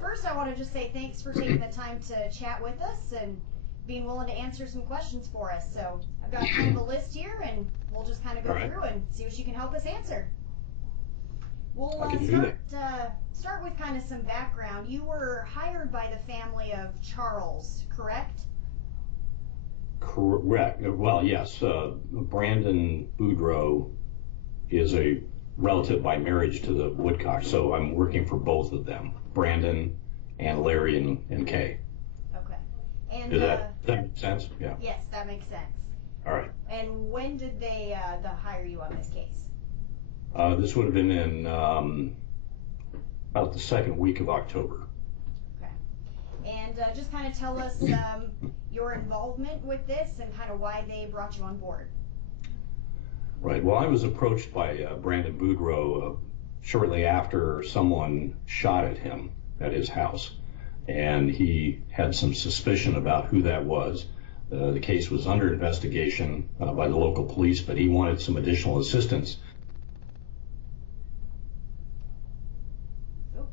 First, I want to just say thanks for taking the time to chat with us and being willing to answer some questions for us. So I've got kind of a list here, and we'll just kind of go through and see what you can help us answer. We'll start with kind of some background. You were hired by the family of Charles, correct? Correct. Well, yes. Brandon Boudreaux is a relative by marriage to the Woodcock, so I'm working for both of them, Brandon and Larry and Kay. Okay. And does that make sense? Yeah. Yes, that makes sense. All right. And when did they hire you on this case? This would have been in about the second week of October. Okay. And just kind of tell us your involvement with this and kind of why they brought you on board. Right. Well, I was approached by Brandon Boudreaux shortly after someone shot at him at his house, and he had some suspicion about who that was. The case was under investigation by the local police, but he wanted some additional assistance. Oh.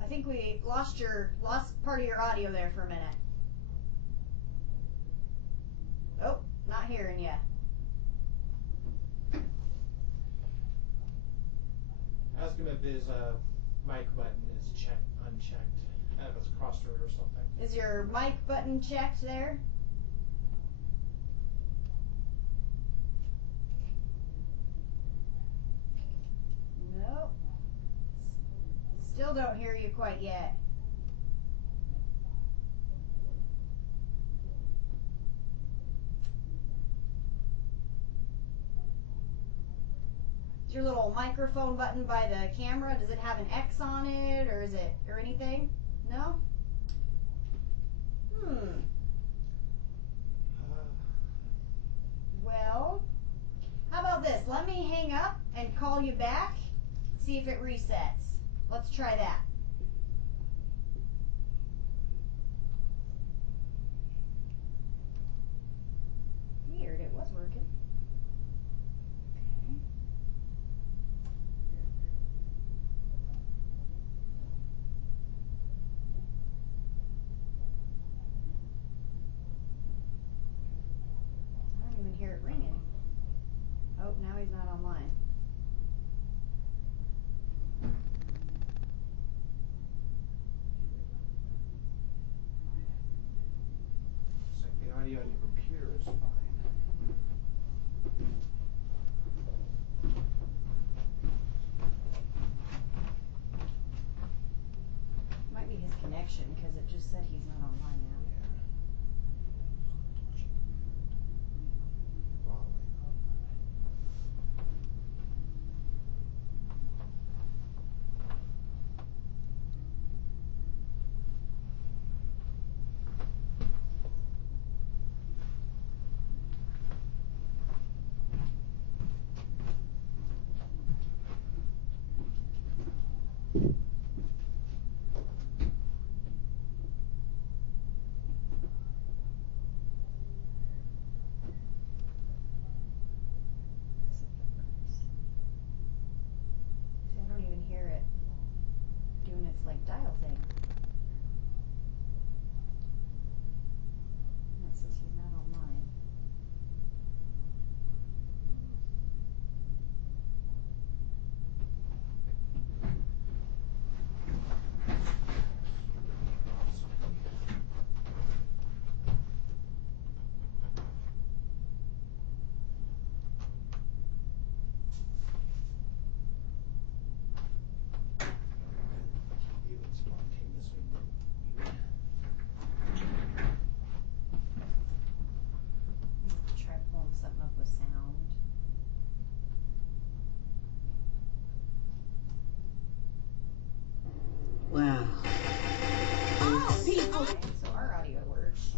I think we lost part of your audio there for a minute. Oh, not hearing you. Ask him if his mic button is unchecked. If it's crossed through it or something. Is your mic button checked there? Nope. Still don't hear you quite yet. Your little microphone button by the camera, does it have an X on it, or anything? No? Well, how about this? Let me hang up and call you back, see if it resets. Let's try that. Weird, it was working. Hear it ringing. Oh, now he's not online. Looks like the audio on your computer is fine. Might be his connection because it just said he's not online now. Hear it doing its dial thing. That says he's not online. Try pulling something up with sound. Wow. Oh, people. Okay, so our audio works.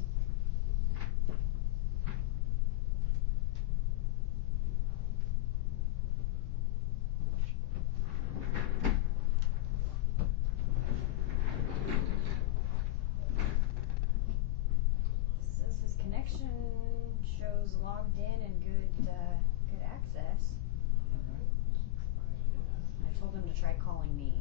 Says his connection shows logged in and good access. I told him to try calling me.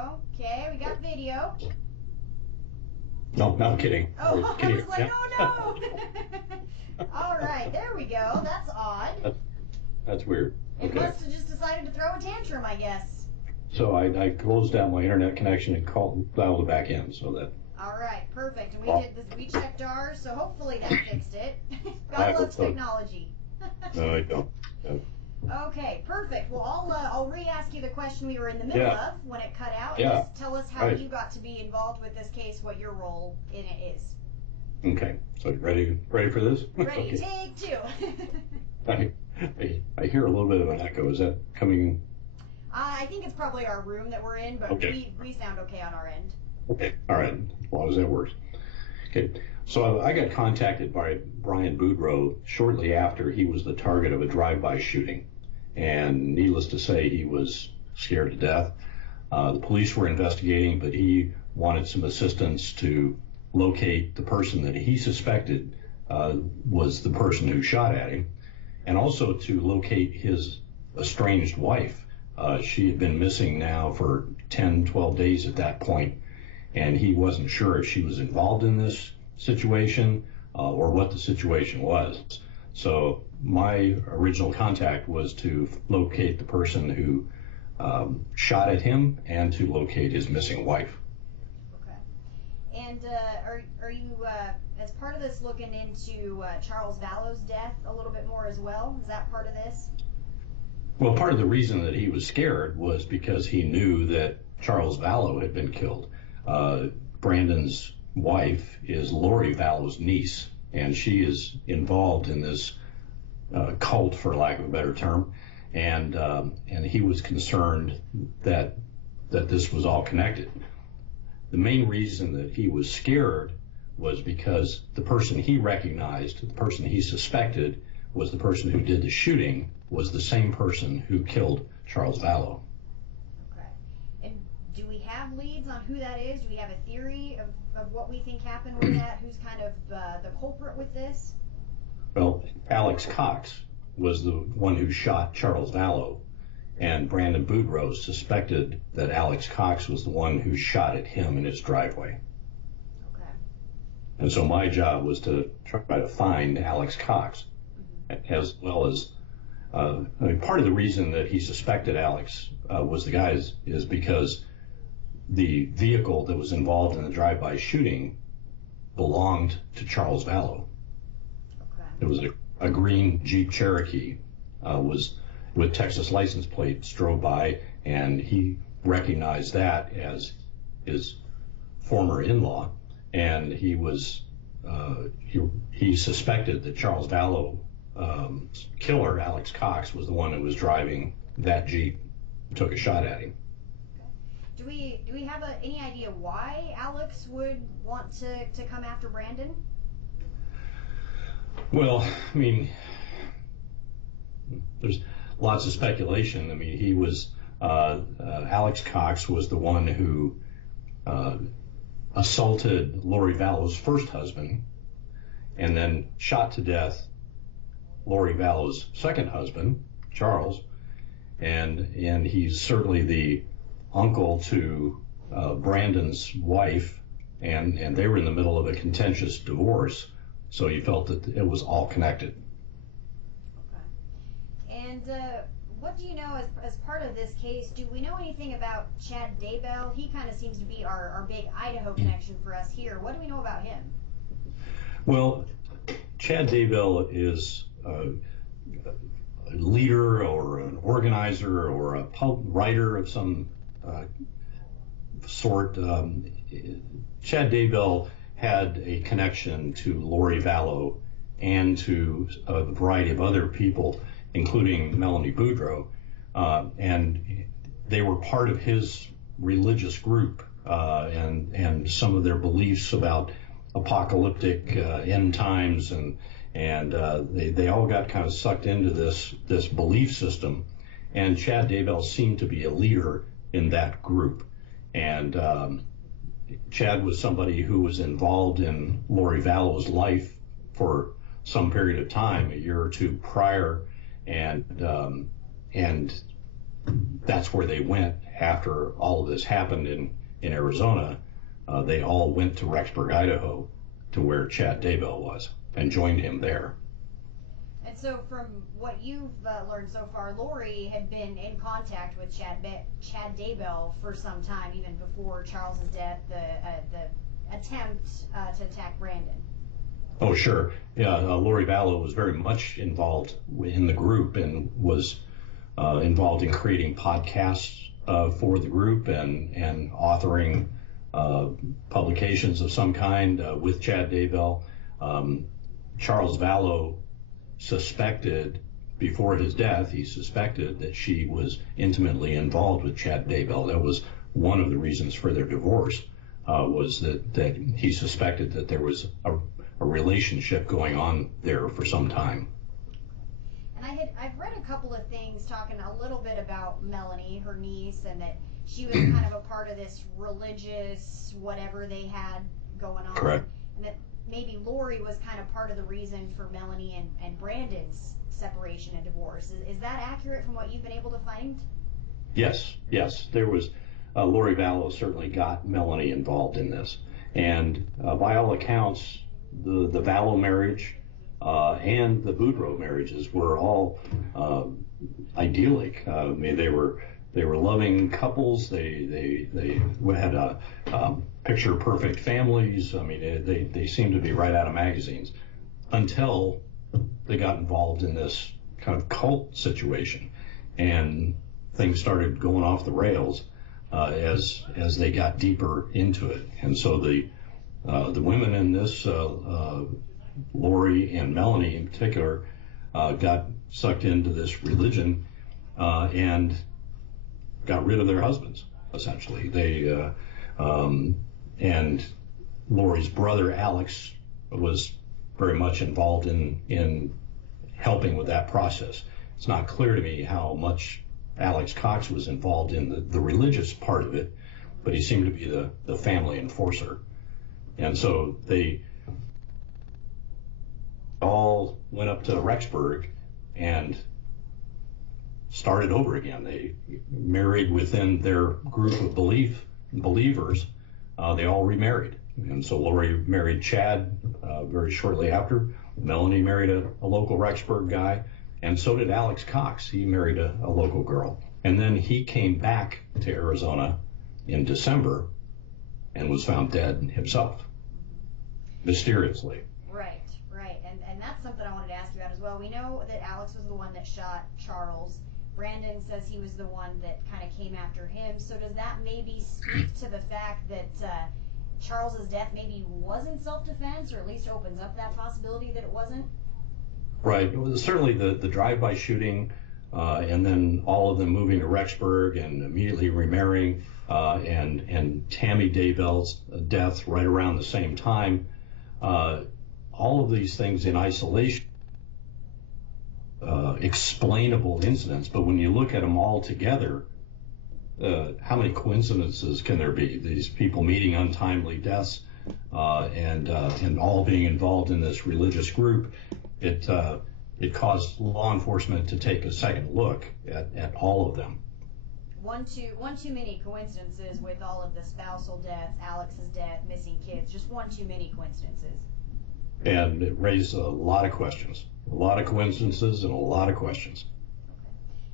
Okay, we got video. No, I'm kidding. Oh, I Kidding. was like, oh no! All right, there we go. That's odd. That's weird. It Okay. must have just decided to throw a tantrum, I guess. So I closed down my internet connection and dialed it back in, so that. All right, perfect. And we did this. We checked ours, so hopefully that fixed it. I God hope loves so. technology. No, I don't. No. Okay, perfect. Well, I'll re-ask you the question we were in the middle of when it cut out. Yeah. Just tell us how Right. you got to be involved with this case, what your role in it is. Okay. So ready for this? Ready, Okay. take two. I hear a little bit of an echo. Is that coming? I think it's probably our room that we're in, but Okay. we sound okay on our end. Okay. All right. As long as that works. Okay. So I got contacted by Brandon Boudreaux shortly after he was the target of a drive-by shooting. And needless to say, he was scared to death. The police were investigating, but he wanted some assistance to locate the person that he suspected was the person who shot at him, and also to locate his estranged wife. She had been missing now for 10, 12 days at that point, and he wasn't sure if she was involved in this situation or what the situation was. So my original contact was to locate the person who shot at him and to locate his missing wife. Okay. And are you, as part of this, looking into Charles Vallow's death a little bit more as well? Is that part of this? Well, part of the reason that he was scared was because he knew that Charles Vallow had been killed. Brandon's wife is Lori Vallow's niece, and she is involved in this cult, for lack of a better term, and he was concerned that this was all connected. The main reason that he was scared was because the person he recognized, the person he suspected was the person who did the shooting, was the same person who killed Charles Vallow. Okay. And do we have leads on who that is? Do we have a theory of what we think happened with that? Who's kind of the culprit with this? Well, Alex Cox was the one who shot Charles Vallow, and Brandon Boudreaux suspected that Alex Cox was the one who shot at him in his driveway. Okay. And so my job was to try to find Alex Cox, as well as part of the reason that he suspected Alex was the guy is because the vehicle that was involved in the drive-by shooting belonged to Charles Vallow. Okay. It was a green Jeep Cherokee, was with Texas license plates, drove by, and he recognized that as his former in-law, and he was he suspected that Charles Vallow killer, Alex Cox, was the one that was driving that Jeep and took a shot at him. Do we have any idea why Alex would want to come after Brandon? Well, I mean, there's lots of speculation. I mean, he was Alex Cox was the one who assaulted Lori Vallow's first husband and then shot to death Lori Vallow's second husband, Charles, and he's certainly the uncle to Brandon's wife, and they were in the middle of a contentious divorce, so he felt that it was all connected. Okay. And what do you know as part of this case? Do we know anything about Chad Daybell? He kind of seems to be our big Idaho connection for us here. What do we know about him? Well, Chad Daybell is a leader or an organizer or a writer of some sort. Chad Daybell had a connection to Lori Vallow and to a variety of other people, including Melani Boudreaux, and they were part of his religious group, and some of their beliefs about apocalyptic end times, and they all got kind of sucked into this belief system, and Chad Daybell seemed to be a leader in that group. And Chad was somebody who was involved in Lori Vallow's life for some period of time, a year or two prior, and that's where they went after all of this happened in Arizona. They all went to Rexburg, Idaho, to where Chad Daybell was, and joined him there. And so from what you've learned so far, Lori had been in contact with Chad Daybell for some time, even before Charles's death, the attempt to attack Brandon. Oh, sure. Yeah, Lori Vallow was very much involved in the group and was involved in creating podcasts for the group and authoring publications of some kind with Chad Daybell. Charles Vallow suspected, before his death, he suspected that she was intimately involved with Chad Daybell. That was one of the reasons for their divorce, was that he suspected that there was a relationship going on there for some time. And I've read a couple of things talking a little bit about Melani, her niece, and that she was kind of a part of this religious whatever they had going on. Correct. And that maybe Lori was kind of part of the reason for Melani and Brandon's separation and divorce. Is that accurate from what you've been able to find? Yes. There was, Lori Vallow certainly got Melani involved in this. And by all accounts, the Vallow marriage and the Boudreaux marriages were all idyllic. I mean, they were loving couples. They had picture perfect families. I mean, they seemed to be right out of magazines until they got involved in this kind of cult situation, and things started going off the rails as they got deeper into it. And so the women in this, Lori and Melani in particular, got sucked into this religion and got rid of their husbands, essentially. They and Lori's brother Alex was very much involved in helping with that process. It's not clear to me how much Alex Cox was involved in the religious part of it, but he seemed to be the family enforcer. And so they all went up to Rexburg and started over again. They married within their group of believers. They all remarried. And so Lori married Chad very shortly after. Melani married a local Rexburg guy, and so did Alex Cox. He married a local girl. And then he came back to Arizona in December and was found dead himself, mysteriously. Right. And that's something I wanted to ask you about as well. We know that Alex was the one that shot Charles. Brandon says he was the one that kind of came after him. So does that maybe speak to the fact that Charles's death maybe wasn't self-defense, or at least opens up that possibility that it wasn't? Right. Certainly the drive-by shooting, and then all of them moving to Rexburg and immediately remarrying, and Tammy Daybell's death right around the same time. All of these things in isolation, explainable incidents, but when you look at them all together, how many coincidences can there be? These people meeting untimely deaths, and all being involved in this religious group, it caused law enforcement to take a second look at all of them. One too many coincidences with all of the spousal deaths, Alex's death, missing kids, just one too many coincidences. And it raised a lot of questions, a lot of coincidences and a lot of questions.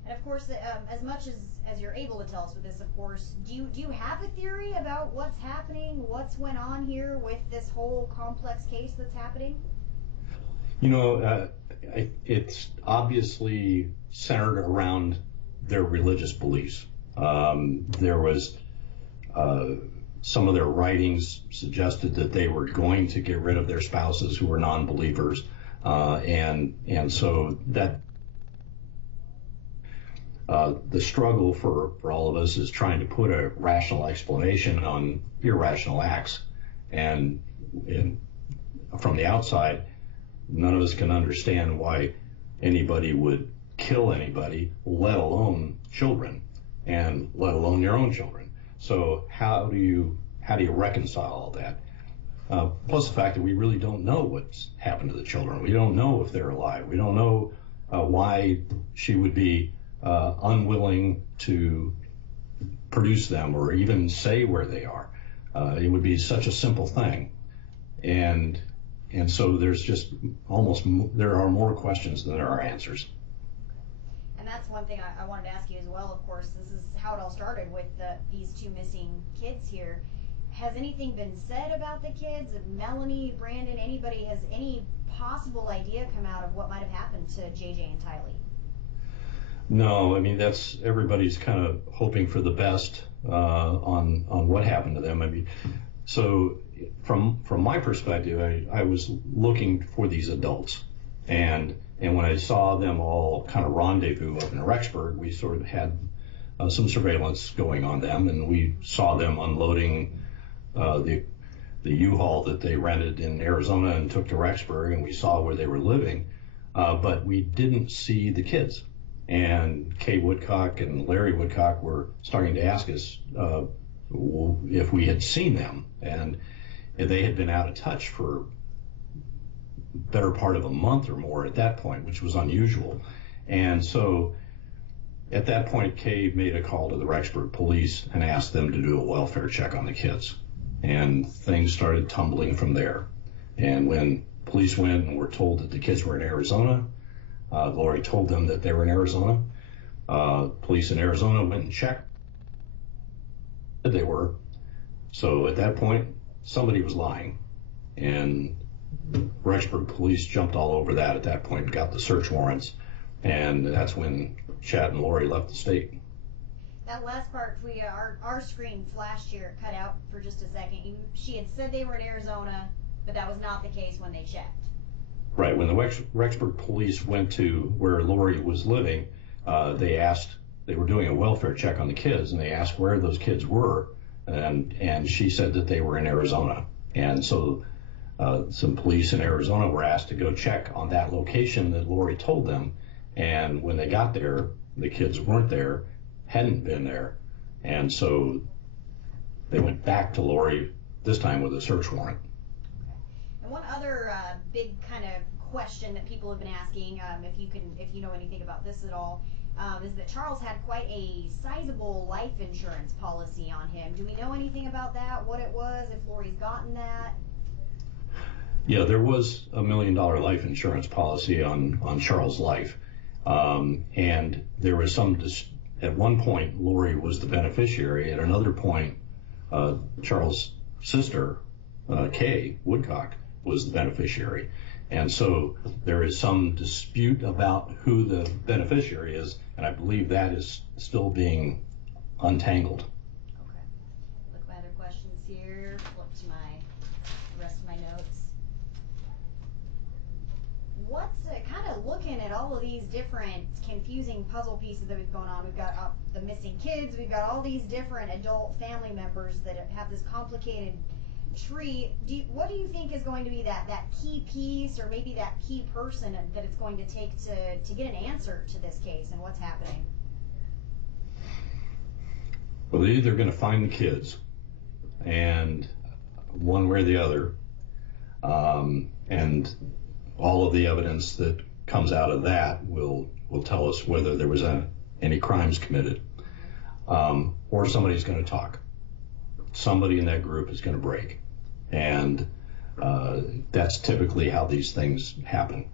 And of course, as much as you're able to tell us with this, of course, do you have a theory about what's happening, what's went on here with this whole complex case that's happening? You know, it's obviously centered around their religious beliefs. There was some of their writings suggested that they were going to get rid of their spouses who were non-believers, and so that the struggle for all of us is trying to put a rational explanation on irrational acts, and from the outside, none of us can understand why anybody would kill anybody, let alone children, and let alone your own children. So how do you reconcile all that? Plus the fact that we really don't know what's happened to the children. We don't know if they're alive. We don't know why she would be unwilling to produce them or even say where they are. It would be such a simple thing. And so there's just there are more questions than there are answers. And that's one thing I wanted to ask you as well, of course. This is how it all started with these two missing kids here. Has anything been said about the kids? Melani, Brandon, anybody, has any possible idea come out of what might have happened to JJ and Tylee? No, I mean, that's everybody's kind of hoping for the best on what happened to them. I mean, so from my perspective, I was looking for these adults, and when I saw them all kind of rendezvous up in Rexburg, we sort of had some surveillance going on them, and we saw them unloading the U-Haul that they rented in Arizona and took to Rexburg, and we saw where they were living, but we didn't see the kids. And Kay Woodcock and Larry Woodcock were starting to ask us if we had seen them, and they had been out of touch for better part of a month or more at that point, which was unusual. And so at that point, Kay made a call to the Rexburg police and asked them to do a welfare check on the kids. And things started tumbling from there. And when police went and were told that the kids were in Arizona, Lori told them that they were in Arizona. Police in Arizona went and checked. They were. So at that point, somebody was lying. And Rexburg police jumped all over that at that point and got the search warrants. And that's when Chad and Lori left the state. That last part, our screen flashed here, cut out for just a second. She had said they were in Arizona, but that was not the case when they checked. Right. When the Rexburg police went to where Lori was living, they were doing a welfare check on the kids, and they asked where those kids were, and she said that they were in Arizona. And so some police in Arizona were asked to go check on that location that Lori told them. And when they got there, the kids weren't there, hadn't been there. And so they went back to Lori, this time with a search warrant. And one other big kind of question that people have been asking, if you know anything about this at all, is that Charles had quite a sizable life insurance policy on him. Do we know anything about that? What it was? If Lori's gotten that? Yeah, there was $1 million life insurance policy on Charles' life, and there was some. At one point, Lori was the beneficiary. At another point, Charles' sister, Kay Woodcock, was the beneficiary. And so there is some dispute about who the beneficiary is, and I believe that is still being untangled. Okay. Look at my other questions here. Flip to the rest of my notes. What's kind of looking at all of these different confusing puzzle pieces that we've going on. We've got the missing kids. We've got all these different adult family members that have this complicated tree. What do you think is going to be that key piece, or maybe that key person that it's going to take to get an answer to this case and what's happening? Well, they're either going to find the kids, and one way or the other, and all of the evidence that comes out of that will tell us whether there was any crimes committed, or somebody's going to talk. Somebody in that group is going to break, and that's typically how these things happen.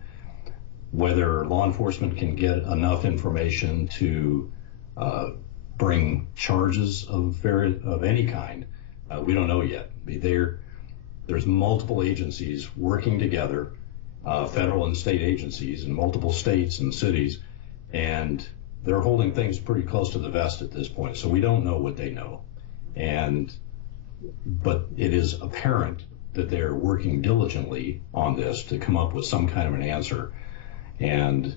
Whether law enforcement can get enough information to bring charges of any kind, we don't know yet. There's multiple agencies working together, federal and state agencies in multiple states and cities, and they're holding things pretty close to the vest at this point, so we don't know what they know. But it is apparent that they're working diligently on this to come up with some kind of an answer. And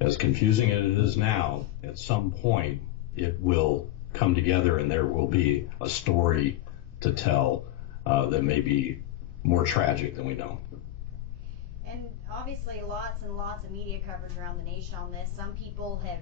as confusing as it is now, at some point it will come together and there will be a story to tell that may be more tragic than we know. And obviously lots and lots of media coverage around the nation on this. Some people have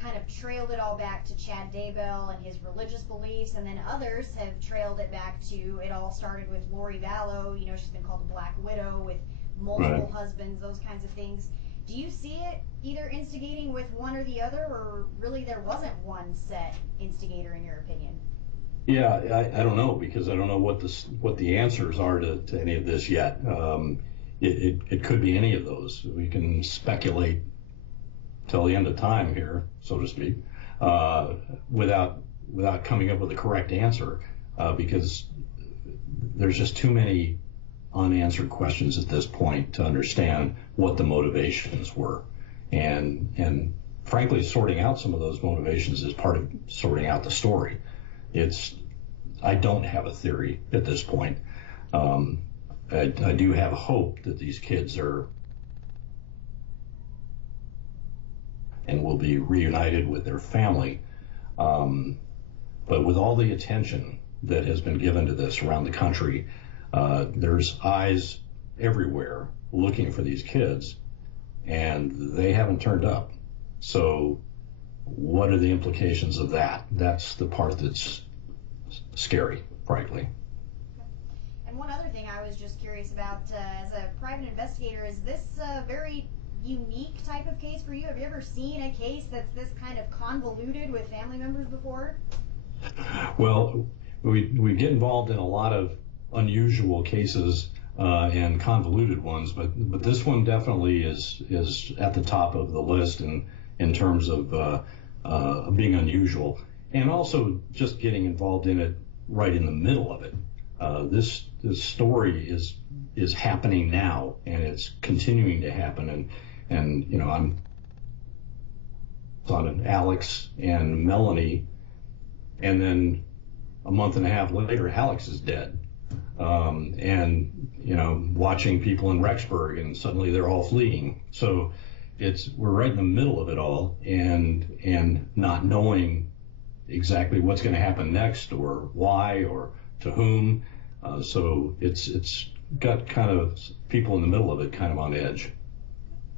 kind of trailed it all back to Chad Daybell and his religious beliefs, and then others have trailed it back to, it all started with Lori Vallow. You know, she's been called a Black Widow with multiple husbands, those kinds of things. Do you see it either instigating with one or the other, or really there wasn't one set instigator in your opinion? Yeah, I don't know, because I don't know what the answers are to any of this yet. It could be any of those. We can speculate till the end of time here, so to speak, without coming up with a correct answer, because there's just too many unanswered questions at this point to understand what the motivations were, and frankly, sorting out some of those motivations is part of sorting out the story. I don't have a theory at this point. I do have hope that these kids are and will be reunited with their family. But with all the attention that has been given to this around the country, there's eyes everywhere looking for these kids, and they haven't turned up. So what are the implications of that? That's the part that's scary, frankly. And one other thing I was just curious about, as a private investigator, is this a very unique type of case for you? Have you ever seen a case that's this kind of convoluted with family members before? Well, we get involved in a lot of unusual cases and convoluted ones, but this one definitely is at the top of the list in terms of being unusual, and also just getting involved in it right in the middle of it. This story is happening now, and it's continuing to happen, and you know, I'm on Alex and Melani, and then a month and a half later, Alex is dead. And you know, watching people in Rexburg, and suddenly they're all fleeing. So we're right in the middle of it all, and not knowing exactly what's going to happen next, or why, or to whom. So it's got kind of people in the middle of it kind of on edge.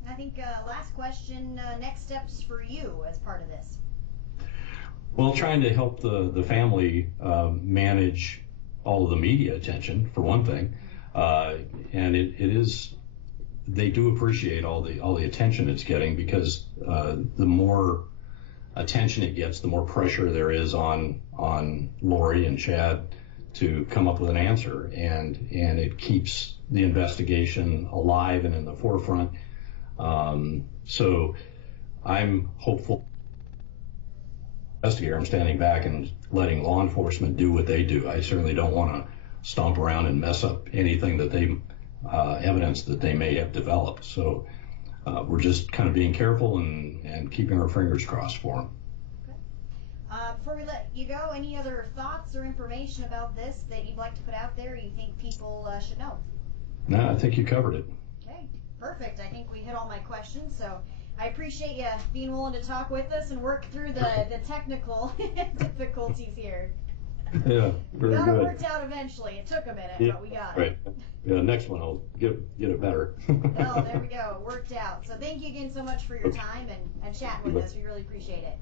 I think last question, next steps for you as part of this. Well, trying to help the family manage all of the media attention, for one thing, and it is, they do appreciate all the attention it's getting, because the more attention it gets, the more pressure there is on Lori and Chad to come up with an answer, and it keeps the investigation alive and in the forefront. So I'm hopeful. Investigator, I'm standing back and letting law enforcement do what they do. I certainly don't want to stomp around and mess up anything that they evidence that they may have developed. So we're just kind of being careful and keeping our fingers crossed for them. Okay. Before we let you go, any other thoughts or information about this that you'd like to put out there, you think people should know? No, I think you covered it. Okay, perfect. I think we hit all my questions, so I appreciate you being willing to talk with us and work through the technical difficulties here. Yeah, very good. We got good. it worked out eventually. It took a minute, yeah, but we got right. it. Yeah, next one I'll get it better. Oh, there we go. It worked out. So thank you again so much for your time and chatting with us. We really appreciate it.